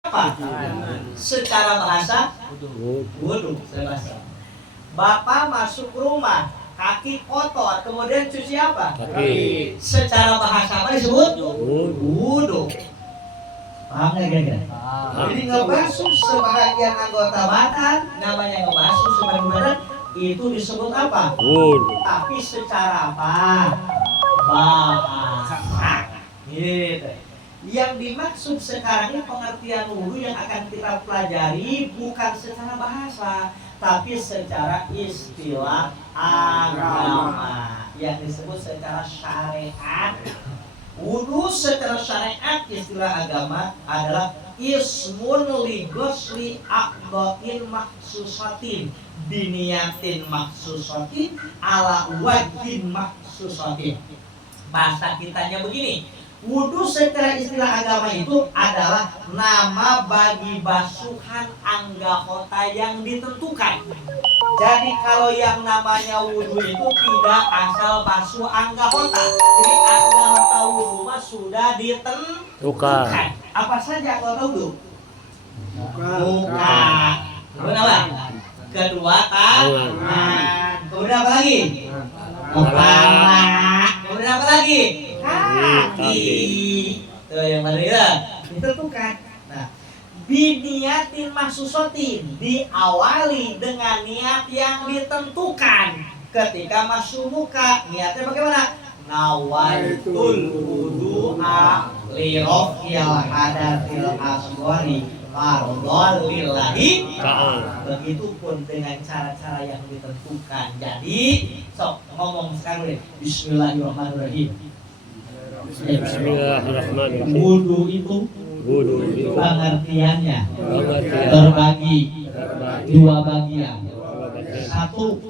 apa? Secara bahasa wudhu. Bahasa. Bapak masuk rumah, kaki kotor, kemudian cuci apa? Kaki. Secara bahasa apa disebut? Wudhu. Paham nggak kira-kira? Jadi ngebasuh sebahagian anggota badan, namanya ngebasuh sebagian badan, itu disebut apa? Wudhu. Tapi secara apa? Bahasa. Gitu. Yang dimaksud sekarang ini pengertian wudhu yang akan kita pelajari bukan secara bahasa, tapi secara istilah agama yang disebut secara syariat. Wudhu secara syariat istilah agama adalah ismun li ghusli aqda'in maksusatin biniyatin maksusatin ala wajhin maksusatin. Bahasa kitanya begini, wudhu secara istilah agama itu adalah nama bagi basuhan anggota yang ditentukan. Jadi kalau yang namanya wudhu itu tidak asal basuh anggota. Jadi anggota wudhu mah sudah ditentukan. Apa saja anggota wudhu? Muka. Kemudian apa? Kedua tangan. Kemudian apa lagi? Kepala. Kemudian apa lagi? Kaki. Tuh yang berbeda ditentukan. Nah, biniatin mahsusatin diawali dengan niat yang ditentukan. Ketika masuk muka, niatnya bagaimana? Nawaitul wudu'a li raf'il hadatsil asghari fardhon lillahi ta'ala. Begitupun dengan cara-cara yang ditentukan. Jadi, sok ngomong sekarang Bismillahirrahmanirrahim. Bismillahirrahmanirrahim. Wudhu itu pengertiannya terbagi dua bagian. Satu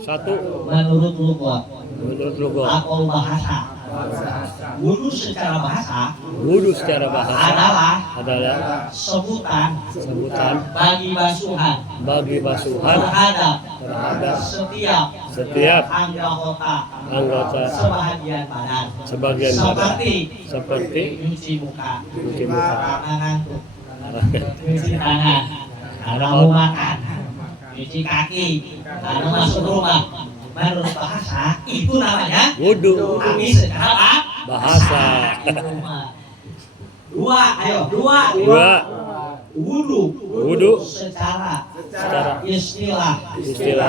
menurut lugat atau bahasa. Wudhu secara bahasa adalah sebutan bagi basuhan terhadap setiap anggota sebagian badan seperti cuci muka karena ngantuk, cuci tangan karena mau makan, cuci kaki karena masuk rumah. Menurut bahasa itu namanya wudhu. Tapi secara bahasa dua wudhu secara istilah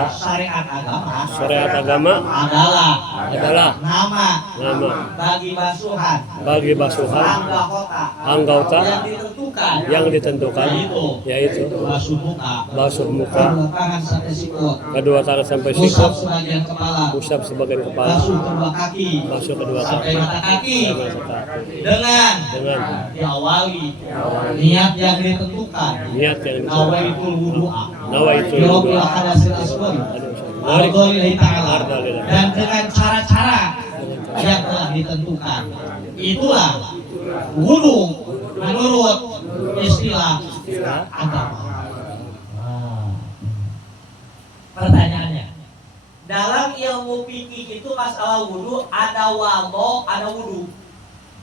syariat agama adalah nama bagi basuhan anggota yang ditentukan yaitu basuh muka, kedua tangan sampai sikut, usap sebagian kepala, basuh kedua kaki dengan diawali niat yang ditentukan. Nawaitul wudu'a dan dengan cara-cara yang telah ditentukan. Itulah wudhu menurut istilah agama. Pertanyaannya, dalam ilmu fikih itu masalah wudhu ada wadho, ada wudhu.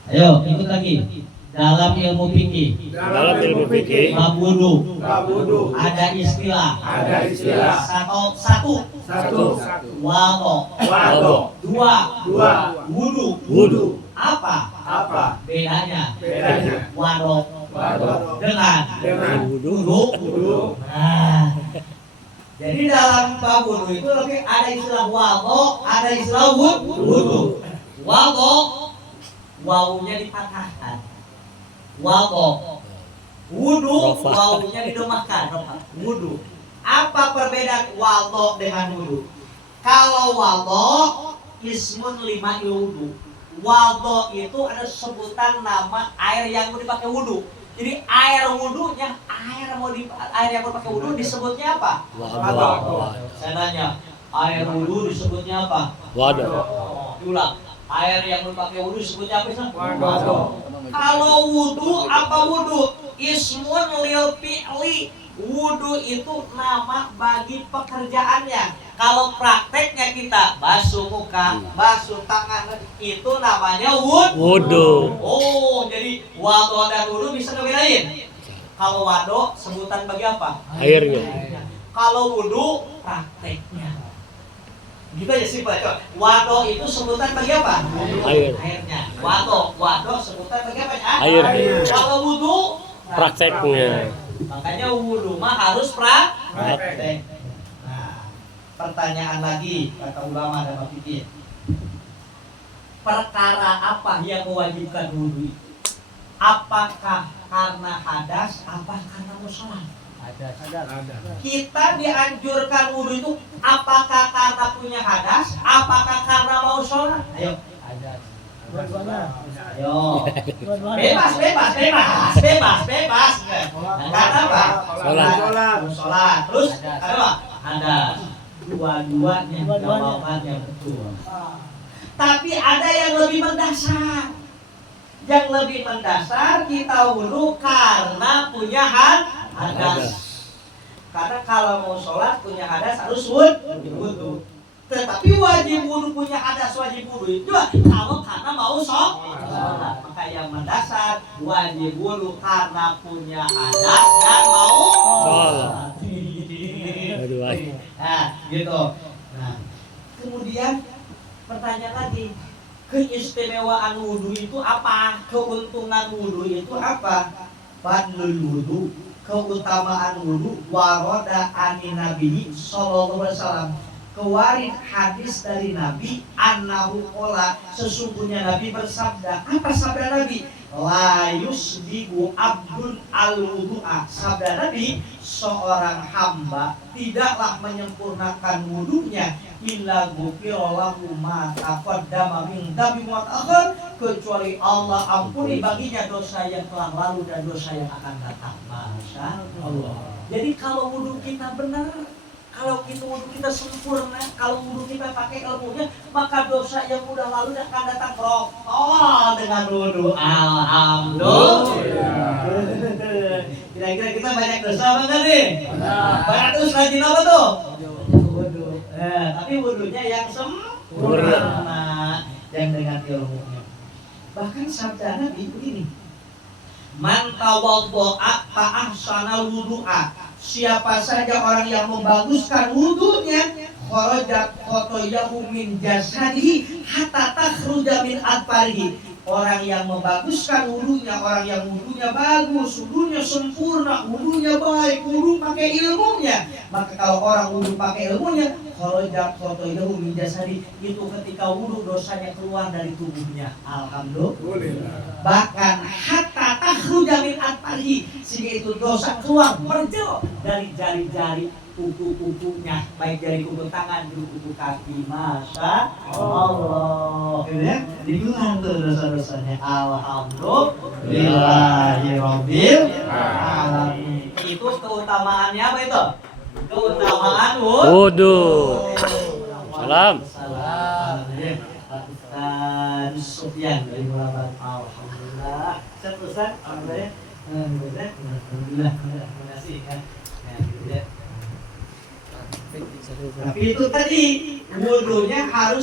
Ayo ikut lagi. Dalam ilmu fikih bab wudhu ada istilah satu wadho, dua wudhu. Apa bedanya wadho dengan wudhu? Nah, jadi dalam bab wudhu itu lebih ada istilah wadho, ada istilah wudhu. Wadho wawunya dipatahkan. Wadho. Wudhu wawunya didomahkan. Wudhu. Apa perbedaan wadho dengan wudhu? Kalau wadho ismun lima wudhu. Wadho itu ada sebutan nama air yang mau dipakai wudhu. Jadi air wudhunya, air yang mau dipakai wudhu disebutnya apa? Wadho. Saya nanya, air wudhu disebutnya apa? Wadho. Diulang. Air yang dipakai wudhu disebutnya apa? Wadho. Kalau wudhu apa wudhu? Ismun lil fi'li. Wudhu itu nama bagi pekerjaannya. Kalau prakteknya kita basuh muka, basuh tangan, itu namanya wudhu. Oh, jadi wadho dan wudhu bisa ngebedain? Kalau wado sebutan bagi apa? Airnya. Kalau wudu prakteknya. Gitu aja simpel. Wado itu sebutan bagi apa? Air. Airnya. Wado sebutan bagi apa? Air. Kalau wudu Prakteknya. Makanya wudu mah harus praktek. Nah, pertanyaan lagi kata ulama dan fikih. Perkara apa yang mewajibkan wudu itu? Apakah karena hadas, apa karena musola? Kita dianjurkan wudu itu apakah karena punya hadas, apakah karena mau sholat? Ayo. Ayo. Bebas. Karena apa? Sholat. Terus ada apa? Hadas. Dua-duanya jawabannya betul. Tapi ada yang lebih mendasar. Yang lebih mendasar kita wudu karena punya hadas. Karena kalau mau sholat punya hadas harus wudu. Tetapi wajib wudu punya hadas wajib wudu itu kalau karena mau sholat. Maka yang mendasar wajib wudu karena punya hadas dan mau Sholat. Nah, gitu. Nah, kemudian pertanyaan lagi, keistimewaan wudu itu apa? Keuntungan wudu itu apa? Fadlul wudu, keutamaan wudu, waroda ani nabi sallallahu alaihi wasallam. Kewarid hadis dari Nabi annahu qala, sesungguhnya Nabi bersabda. Apa sabda Nabi? La yusbihu abdun al-wudu'a. Sabda Nabi, seorang hamba tidaklah menyempurnakan wudunya illa ghufira lahu ma taqaddama min dhanbi wa ta'akhkhar, kecuali Allah ampuni baginya dosa yang telah lalu dan dosa yang akan datang. Masya Allah. Jadi kalau wudu kita benar, kalau kita wudu kita sempurna, kalau wudu kita pakai ilmunya, maka dosa yang udah lalu dan akan datang protol dengan wudu. Alhamdulillah. Kira-kira kita banyak dosa apa enggak nih? Banyak terus rajin apa tuh? Wudu. Tapi wudunya yang sempurna, yang dengan ilmunya. Bahkan sabda Nabi begini. Man tawaddo'a fa ahsana wudu'a. Siapa saja orang yang membaguskan wudunya, kharajat khotoyahu min jasadihi hatta takhruja min adfarihi. Orang yang membaguskan wudunya, orang yang wudunya bagus, wudunya sempurna, wudunya baik, wudu pakai ilmunya. Maka kalau orang wudu pakai ilmunya, kharajat khotoyahu min jasadihi, itu ketika wudu dosanya keluar dari tubuhnya. Alhamdulillah. Bahkan hatta takhruja min adfarihi, sehingga itu dosa keluar merjel dari jari-jari kuku-kukunya, baik dari kuku tangan, dari kuku kaki. Masya Allah. Ya, dihilang tuh dosa-dosanya. Alhamdulillahirabbil alamin. Itu keutamaannya apa itu? Keutamaan Wudu. Salam. Ustaz Sufyan dari Mulaban. Alhamdulillah. Ustaz, alhamdulillah. Alhamdulillah. Terima kasih kan. Ya, gitu ya. Tapi itu tadi wudunya harus